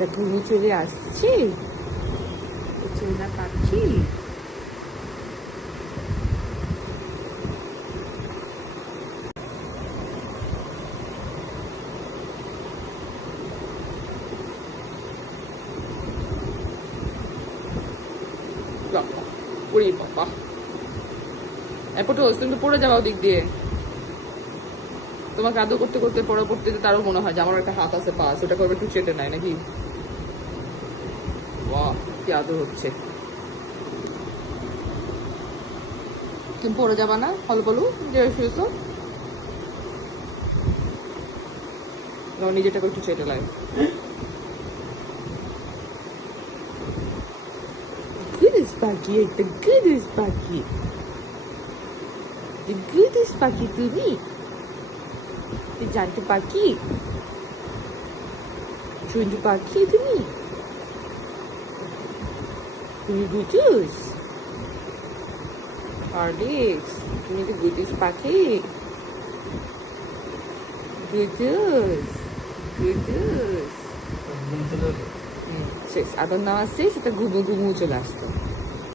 তা ঘুমু চলে আসছে চোনা পাখি। বাবা, ওরে বাবা, এরপর তুমি তো পড়ে যাওয়া দিক দিয়ে। তোমাকে আদর করতে করতে পড়া পড়তে তারও মনে হয় যে আমার একটা হাত আছে, পা আছে, ওটা করবে একটু চেটে নেয় নাকি। বাহ, কি আদর হচ্ছে। তুমি পড়ে যাবা না? হলো বলু যে শুয়েছো, নিজেটাকে একটু চেটে লাগে। Goodest পাখি, একটা goodest পাখি, the goodest পাখি তুমি, তুই জানতে পাখি, শুনতে পাখি তুমি, তুমি গুজুস হরলিক্স, তুমি তো গুজুস পাখি, গুজুস গুজুস। শেষ আদর নেওয়া শেষ, এটা ঘুমু ঘুমু চলে আসতো।